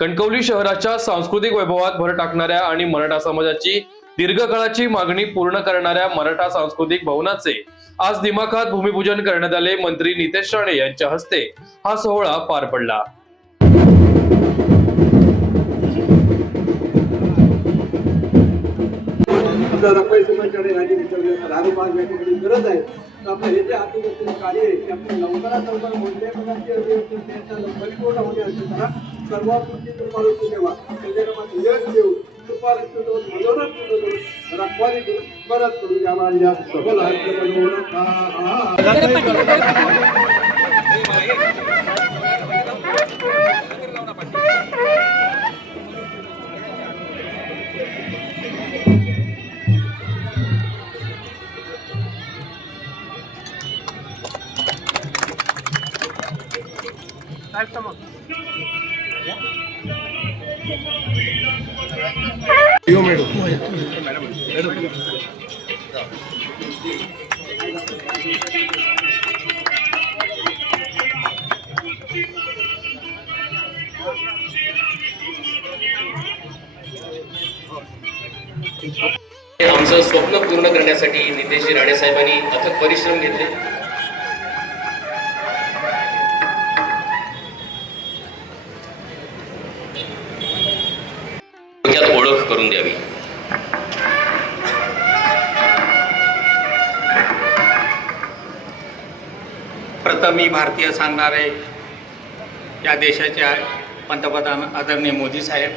कणकवली शहराच्या सांस्कृतिक वैभवात भर टाकणाऱ्या आणि मराठा समाजाची दीर्घकाळाची मागणी पूर्ण करणाऱ्या मराठा सांस्कृतिक भवनाचे आज दिमाखात भूमिपूजन करण्यात आले. मंत्री नितेश राणे यांच्या हस्ते हा सोहळा पार पडला. गरज आहे तर आपलं हे जे हाती कार्य आहे ते आपण लवकरात लवकर मोठ्या परिपूर्ण होण्यासाठी करा. सर्वात मोठी कृपा देवा त्याच्यामध्ये देऊ कृपा रखवाली परत करून आम्हाला सफल आमचं स्वप्न पूर्ण करण्यासाठी नितेश राणे साहेबांनी अथक परिश्रम घेतले. ओळख करून द्यावी. प्रथम मी भारतीय सांगणारे या देशाचे पंतप्रधान आदरणीय मोदी साहेब,